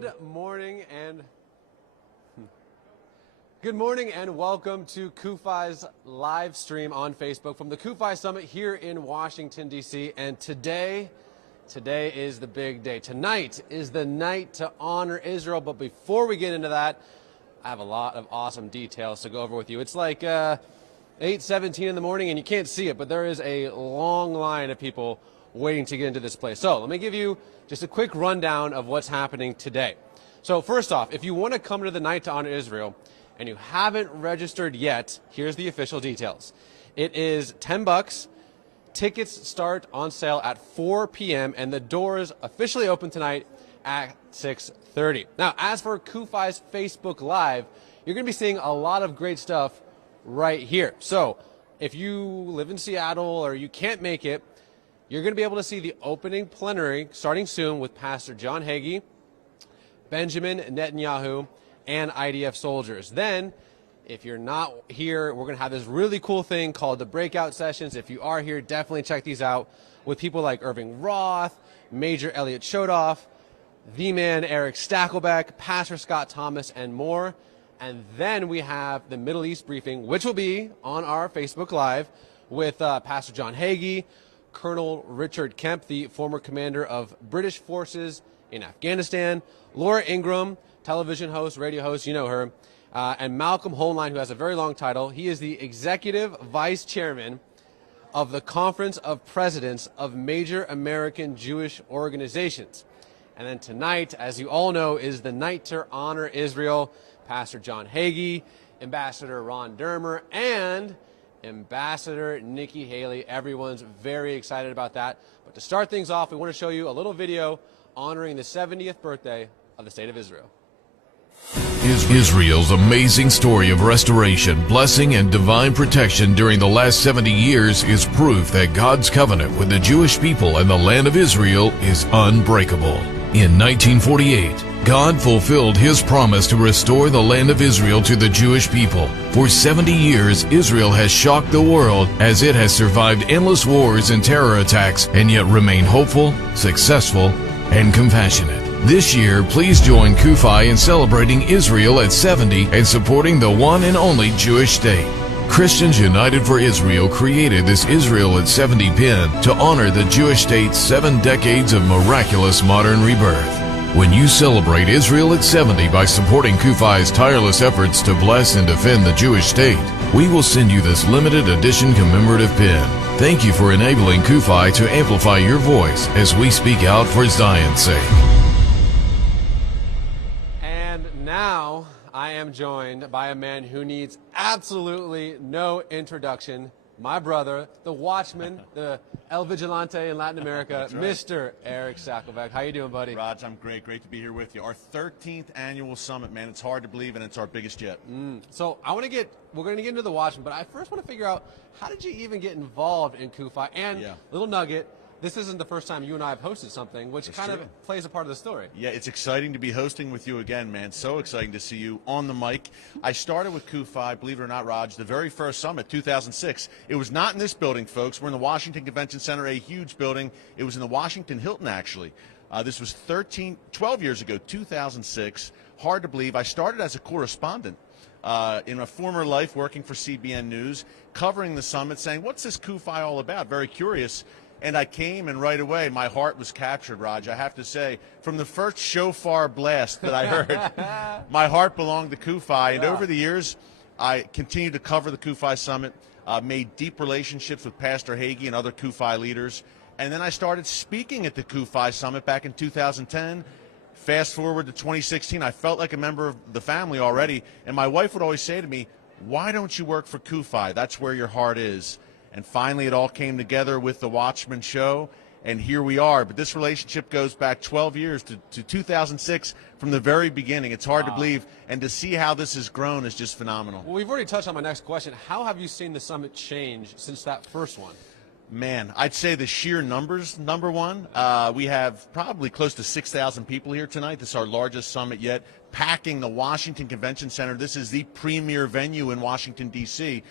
Good morning and welcome to Cufi's live stream on Facebook from the Cufi Summit here in Washington, D.C. And today is the big day. Tonight is the night to honor Israel. But before we get into that, I have a lot of awesome details to go over with you. It's like 8:17 in the morning and you can't see it, but there is a long line of people waiting to get into this place. So let me give you just a quick rundown of what's happening today. So first off, if you want to come to the Night to Honor Israel and you haven't registered yet, here's the official details. It is $10. Tickets start on sale at 4 p.m. and the doors officially open tonight at 6:30. Now, as for Cufi's Facebook Live, you're going to be seeing a lot of great stuff right here. So if you live in Seattle or you can't make it, you're going to be able to see the opening plenary starting soon with Pastor John Hagee, Benjamin Netanyahu, and IDF soldiers. Then, if you're not here, we're going to have this really cool thing called the breakout sessions. If you are here, definitely check these out with people like Irving Roth, Major Elliot Chodoff, the man Erick Stakelbeck, Pastor Scott Thomas, and more. And then we have the Middle East briefing, which will be on our Facebook Live with Pastor John Hagee, Colonel Richard Kemp, the former commander of British forces in Afghanistan, Laura Ingraham, television host, radio host, you know her, and Malcolm Hoenlein, who has a very long title. He is the executive vice chairman of the Conference of Presidents of Major American Jewish Organizations. And then tonight, as you all know, is the Night to Honor Israel. Pastor John Hagee, Ambassador Ron Dermer, and Ambassador Nikki Haley. Everyone's very excited about that. But to start things off, we want to show you a little video honoring the 70th birthday of the State of Israel. Israel's amazing story of restoration, blessing, and divine protection during the last 70 years is proof that God's covenant with the Jewish people and the land of Israel is unbreakable. In 1948, God fulfilled His promise to restore the land of Israel to the Jewish people. For 70 years, Israel has shocked the world as it has survived endless wars and terror attacks and yet remained hopeful, successful, and compassionate. This year, please join Cufi in celebrating Israel at 70 and supporting the one and only Jewish state. Christians United for Israel created this Israel at 70 pin to honor the Jewish state's 7 decades of miraculous modern rebirth. When you celebrate Israel at 70 by supporting Cufi's tireless efforts to bless and defend the Jewish state, we will send you this limited edition commemorative pin. Thank you for enabling Cufi to amplify your voice as we speak out for Zion's sake. And now I am joined by a man who needs absolutely no introduction. My brother, the Watchman, the El Vigilante in Latin America, right. Mr. Erick Stakelbeck. How you doing, buddy? Raj, I'm great. Great to be here with you. Our 13th annual summit, man. It's hard to believe, and it's our biggest yet. So we're going to get into the Watchman, but I first want to figure out, how did you even get involved in Cufi? And little nugget, this isn't the first time you and I have hosted something, which kind of plays a part of the story. Yeah, it's exciting to be hosting with you again, man. So exciting to see you on the mic. I started with Cufi, believe it or not, Raj, the very first summit, 2006. It was not in this building, folks. We're in the Washington Convention Center, a huge building. It was in the Washington Hilton, actually. This was 12 years ago, 2006. Hard to believe. I started as a correspondent in a former life working for CBN News, covering the summit, saying, what's this Cufi all about? Very curious. And I came, and right away, my heart was captured, Raj. I have to say, from the first shofar blast that I heard, my heart belonged to Cufi. And over the years, I continued to cover the Cufi Summit, made deep relationships with Pastor Hagee and other Cufi leaders. And then I started speaking at the Cufi Summit back in 2010. Fast forward to 2016, I felt like a member of the family already. And my wife would always say to me, why don't you work for Cufi? That's where your heart is. And finally, it all came together with the Watchman show, and here we are. But this relationship goes back 12 years to 2006 from the very beginning. It's hard to believe, and to see how this has grown is just phenomenal. Well, we've already touched on my next question. How have you seen the summit change since that first one? Man, I'd say the sheer numbers, number one. We have probably close to 6,000 people here tonight. This is our largest summit yet, packing the Washington Convention Center. This is the premier venue in Washington, D.C.,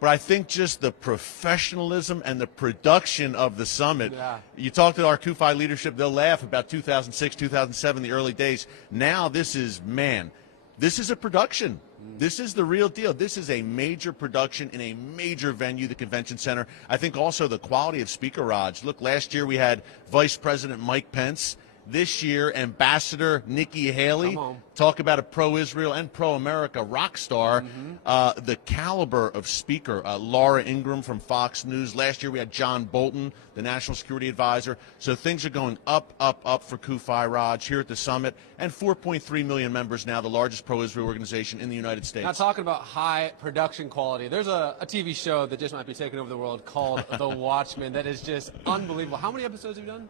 but I think just the professionalism and the production of the summit. Yeah. You talk to our Cufi leadership, they'll laugh about 2006, 2007, the early days. Now this is, man, this is a production. This is the real deal. This is a major production in a major venue, the convention center. I think also the quality of speaker, Raj. Look, last year we had Vice President Mike Pence. This year, Ambassador Nikki Haley. Talk about a pro-Israel and pro-America rock star. The caliber of speaker, Laura Ingraham from Fox News. Last year we had John Bolton, the National Security Advisor. So things are going up, up, up for Cufi, Raj, here at the summit. And 4.3 million members now, the largest pro-Israel organization in the United States. Now, talking about high production quality, there's a TV show that just might be taking over the world called The Watchmen that is just unbelievable. How many episodes have you done?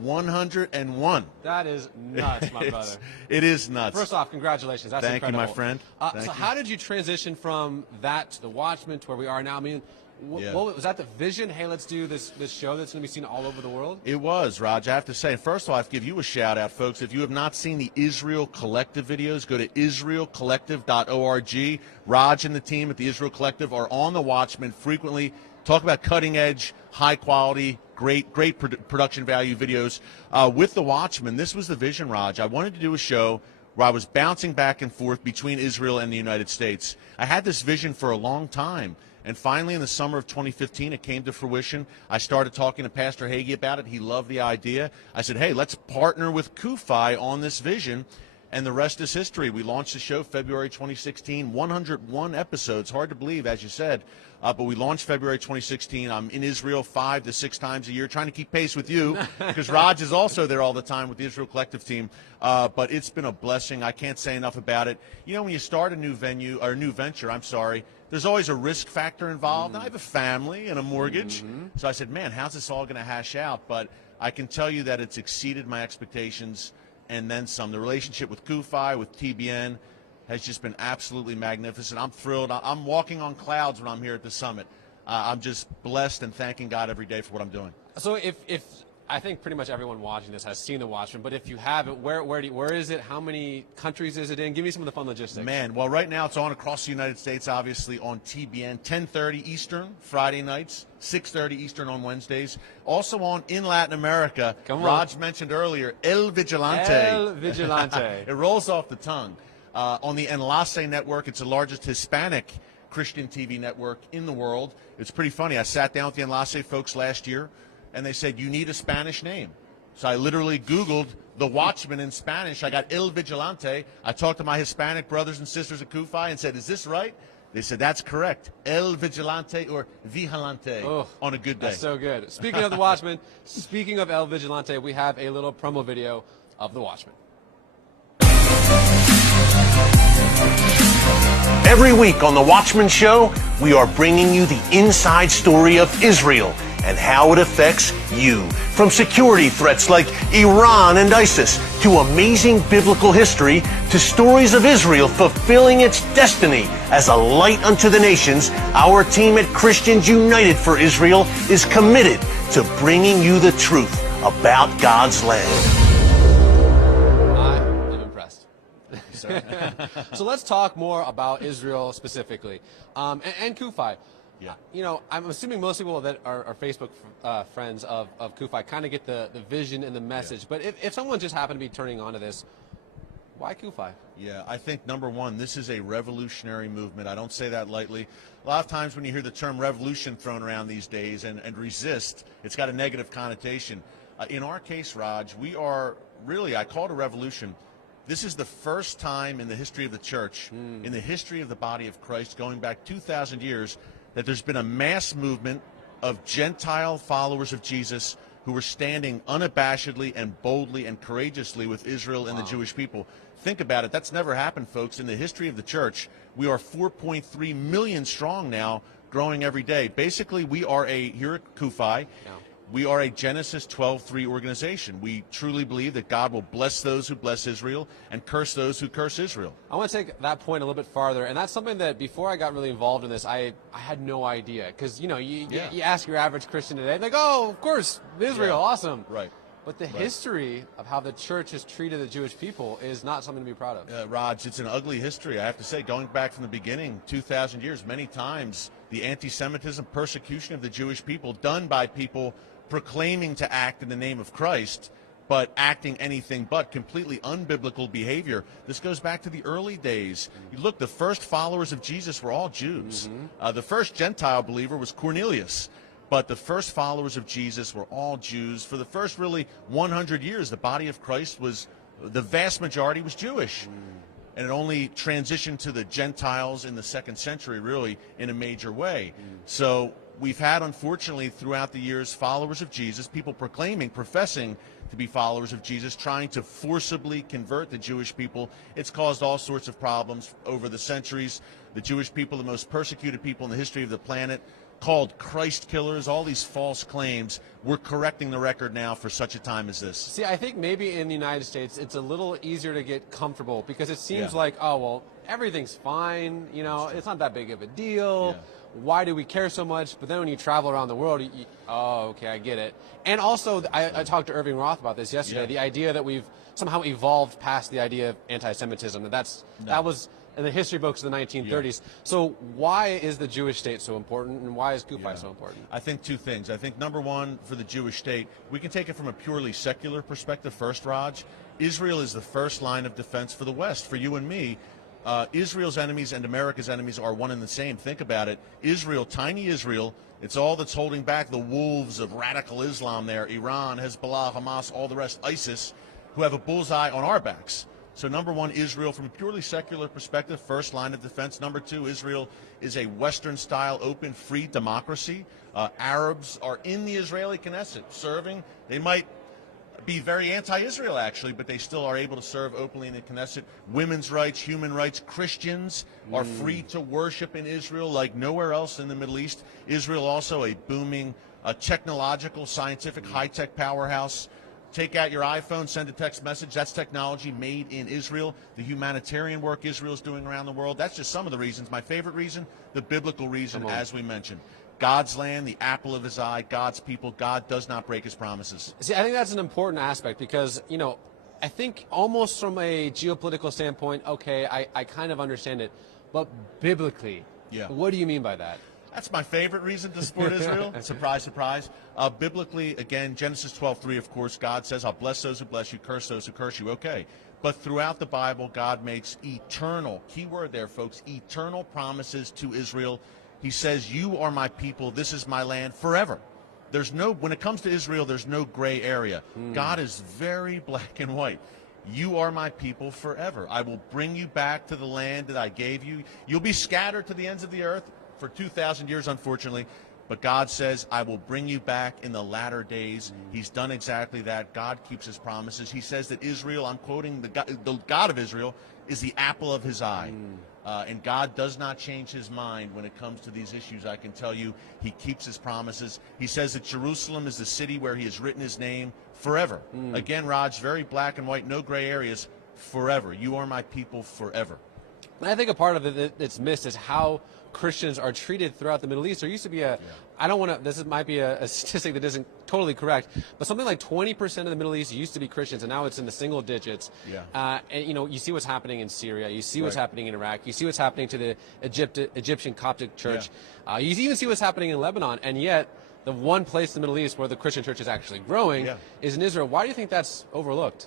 101. That is nuts, my brother. It is nuts. First off, congratulations. That's Thank incredible. you, my friend. So how did you transition from that to The Watchmen to where we are now? I mean, what was that the vision? Hey, let's do this show that's going to be seen all over the world? It was, Raj. I have to say, first of all, I have to give you a shout-out, folks. If you have not seen the Israel Collective videos, go to israelcollective.org. Raj and the team at the Israel Collective are on The Watchmen frequently, talk about cutting-edge, high-quality, great production value videos. With The Watchmen, this was the vision, Raj. I wanted to do a show where I was bouncing back and forth between Israel and the United States. I had this vision for a long time, and finally in the summer of 2015 it came to fruition. I started talking to Pastor Hagee about it. He loved the idea. I said, hey, let's partner with Cufi on this vision, and the rest is history. We launched the show February 2016, 101 episodes. Hard to believe, as you said. But we launched February 2016. I'm in Israel 5 to 6 times a year, trying to keep pace with you, because Raj is also there all the time with the Israel Collective team. But it's been a blessing. I can't say enough about it. You know, when you start a new venue, or a new venture, there's always a risk factor involved. I have a family and a mortgage. So I said, man, how's this all going to hash out? But I can tell you that it's exceeded my expectations and then some. The relationship with Cufi, with TBN, has just been absolutely magnificent. I'm thrilled. I'm walking on clouds when I'm here at the summit. I'm just blessed and thanking God every day for what I'm doing. So if I think pretty much everyone watching this has seen The Watchmen, but if you haven't, where is it? How many countries is it in? Give me some of the fun logistics. Man, well, right now it's on across the United States, obviously on TBN, 10:30 Eastern, Friday nights, 6:30 Eastern on Wednesdays. Also on in Latin America. Raj mentioned earlier, El Vigilante. El Vigilante. It rolls off the tongue. On the Enlace network, it's the largest Hispanic Christian TV network in the world. It's pretty funny. I sat down with the Enlace folks last year, and they said, you need a Spanish name. So I literally Googled The Watchman in Spanish. I got El Vigilante. I talked to my Hispanic brothers and sisters at Cufi and said, is this right? They said, that's correct. El Vigilante or Vigilante on a good day. That's so good. Speaking of The Watchman, speaking of El Vigilante, we have a little promo video of The Watchman. Every week on The Watchman Show, we are bringing you the inside story of Israel and how it affects you. From security threats like Iran and ISIS, to amazing biblical history, to stories of Israel fulfilling its destiny as a light unto the nations, our team at Christians United for Israel is committed to bringing you the truth about God's land. So let's talk more about Israel specifically, and Cufi. Yeah. You know, I'm assuming most people that are Facebook friends of Cufi kind of get the vision and the message. Yeah. But if someone just happened to be turning on to this, why Cufi? Yeah, I think, number one, this is a revolutionary movement. I don't say that lightly. A lot of times when you hear the term revolution thrown around these days and resist, it's got a negative connotation. In our case, Raj, we are really, I call it a revolution. This is the first time in the history of the church, in the history of the body of Christ, going back 2,000 years, that there's been a mass movement of Gentile followers of Jesus who were standing unabashedly and boldly and courageously with Israel and the Jewish people. Think about it. That's never happened, folks. In the history of the church, we are 4.3 million strong now, growing every day. Basically, we are here at Cufi, we are a Genesis 12:3 organization. We truly believe that God will bless those who bless Israel and curse those who curse Israel. I want to take that point a little bit farther, and that's something that before I got really involved in this, I had no idea. Because, you know, you ask your average Christian today, like, oh, of course, Israel, awesome. Right. But the history of how the church has treated the Jewish people is not something to be proud of. Raj, it's an ugly history, I have to say. Going back from the beginning, 2,000 years, many times the anti-Semitism, persecution of the Jewish people done by people proclaiming to act in the name of Christ, but acting anything but completely unbiblical behavior. This goes back to the early days. You look, the first followers of Jesus were all Jews. The first Gentile believer was Cornelius. But the first followers of Jesus were all Jews. For the first really 100 years, the body of Christ was, the vast majority was Jewish. And it only transitioned to the Gentiles in the 2nd century, really, in a major way. So we've had, unfortunately, throughout the years, followers of Jesus, people professing to be followers of Jesus, trying to forcibly convert the Jewish people. It's caused all sorts of problems over the centuries. The Jewish people, the most persecuted people in the history of the planet, called Christ killers, all these false claims. We're correcting the record now for such a time as this. See, I think maybe in the United States it's a little easier to get comfortable because it seems Yeah. like, oh, well, everything's fine, you know, it's not that big of a deal. Yeah. Why do we care so much? But then when you travel around the world, oh, okay, I get it. And also, I talked to Irving Roth about this yesterday, Yeah. the idea that we've somehow evolved past the idea of anti-Semitism, and that was in the history books of the 1930s. So why is the Jewish state so important, and why is Cufi so important? I think two things. I think number one, for the Jewish state, we can take it from a purely secular perspective first, Raj. Israel is the first line of defense for the West, for you and me. Israel's enemies and America's enemies are one and the same. Think about it. Israel, tiny Israel, it's all that's holding back the wolves of radical Islam there, Iran, Hezbollah, Hamas, all the rest, ISIS, who have a bullseye on our backs. So number one, Israel, from a purely secular perspective, first line of defense. Number two, Israel is a Western-style, open, free democracy. Arabs are in the Israeli Knesset serving. They might be very anti-Israel, actually, but they still are able to serve openly in the Knesset. Women's rights, human rights. Christians are free to worship in Israel like nowhere else in the Middle East. Israel also a booming technological, scientific, high-tech powerhouse. Take out your iPhone, send a text message. That's technology made in Israel. The humanitarian work Israel's doing around the world. That's just some of the reasons. My favorite reason, the biblical reason, as we mentioned. God's land, the apple of his eye, God's people. God does not break his promises. See, I think that's an important aspect because, you know, I think almost from a geopolitical standpoint, okay, I kind of understand it. But biblically, what do you mean by that? That's my favorite reason to support Israel. Surprise, surprise. Biblically, again, Genesis 12:3, of course, God says, I'll bless those who bless you, curse those who curse you. Okay. But throughout the Bible, God makes eternal, key word there, folks, eternal promises to Israel. He says, you are my people, this is my land forever. There's no, when it comes to Israel, there's no gray area. God is very black and white. You are my people forever. I will bring you back to the land that I gave you. You'll be scattered to the ends of the earth for 2,000 years, unfortunately. But God says, I will bring you back in the latter days. He's done exactly that. God keeps his promises. He says that Israel, I'm quoting the God of Israel, is the apple of his eye. And God does not change his mind when it comes to these issues. I can tell you, he keeps his promises. He says that Jerusalem is the city where he has written his name forever. Again, Raj, very black and white, no gray areas, forever. You are my people forever. And I think a part of it that's missed is how Christians are treated throughout the Middle East. There used to be I don't want to, might be a statistic that isn't totally correct, but something like 20% of the Middle East used to be Christians, and now it's in the single digits. And, you know, you see what's happening in Syria. You see what's happening in Iraq. You see what's happening to the Egyptian Coptic Church. You even see what's happening in Lebanon, and yet the one place in the Middle East where the Christian church is actually growing is in Israel. Why do you think that's overlooked?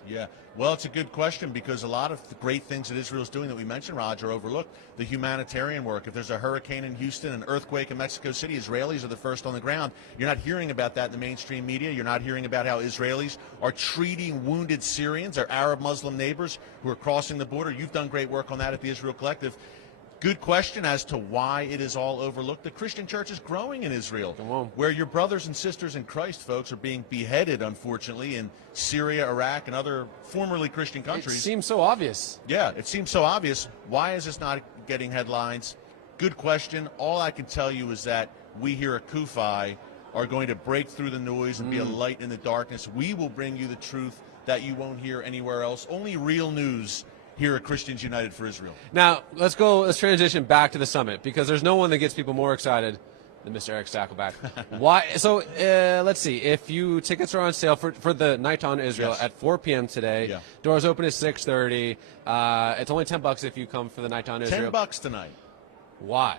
Well, it's a good question because a lot of the great things that Israel's doing that we mentioned, Roger, are overlooked. The humanitarian work. If there's a hurricane in Houston, an earthquake in Mexico City, Israelis are the first on the ground. You're not hearing about that in the mainstream media. You're not hearing about how Israelis are treating wounded Syrians, our Arab Muslim neighbors who are crossing the border. You've done great work on that at the Israel Collective. Good question as to why it is all overlooked. The Christian church is growing in Israel, where your brothers and sisters in Christ, folks, are being beheaded, unfortunately, in Syria, Iraq, and other formerly Christian countries. It seems so obvious. Yeah, it seems so obvious. Why is this not getting headlines? Good question. All I can tell you is that we here at Cufi are going to break through the noise and be a light in the darkness. We will bring you the truth that you won't hear anywhere else. Only real news here at Christians United for Israel. Now, let's transition back to the summit, because there's no one that gets people more excited than Mr. Erick Stakelbeck. Why? So, let's see. If tickets are on sale for the Night on Israel at 4 p.m. today. Doors open at 6:30. It's only $10 if you come for the Night on Israel. $10 tonight. Why?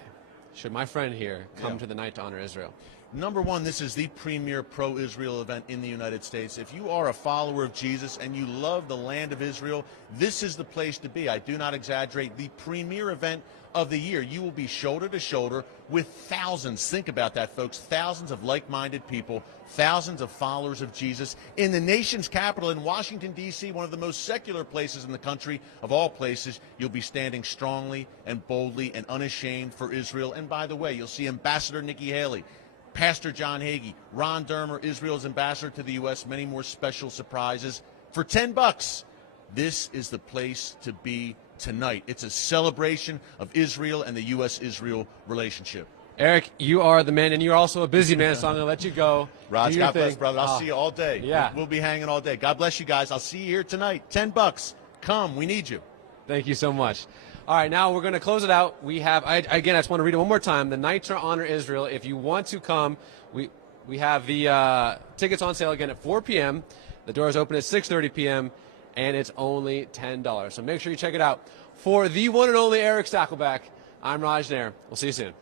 should my friend here come to the night to honor Israel? Number one, this is the premier pro-Israel event in the United States. If you are a follower of Jesus and you love the land of Israel, this is the place to be. I do not exaggerate. The premier event of the year. You will be shoulder to shoulder with thousands, think about that, folks, thousands of like-minded people, thousands of followers of Jesus in the nation's capital, in Washington, D.C., one of the most secular places in the country, of all places. You'll be standing strongly and boldly and unashamed for Israel. And by the way, you'll see Ambassador Nikki Haley, Pastor John Hagee, Ron Dermer, Israel's ambassador to the U.S., many more special surprises. For $10, this is the place to be tonight. It's a celebration of Israel and the U.S.-Israel relationship. Erick, you are the man, and you're also a busy man, so I'm going to let you go. Raj, God bless, brother. I'll see you all day. Yeah. We'll be hanging all day. God bless you guys. I'll see you here tonight. $10. Come. We need you. Thank you so much. All right, now we're going to close it out. We have, again, I just want to read it one more time. The Night to Honor Israel. If you want to come, we have the tickets on sale again at 4 p.m. The doors open at 6:30 p.m., and it's only $10. So make sure you check it out. For the one and only Erick Stakelbeck, I'm Raj Nair. We'll see you soon.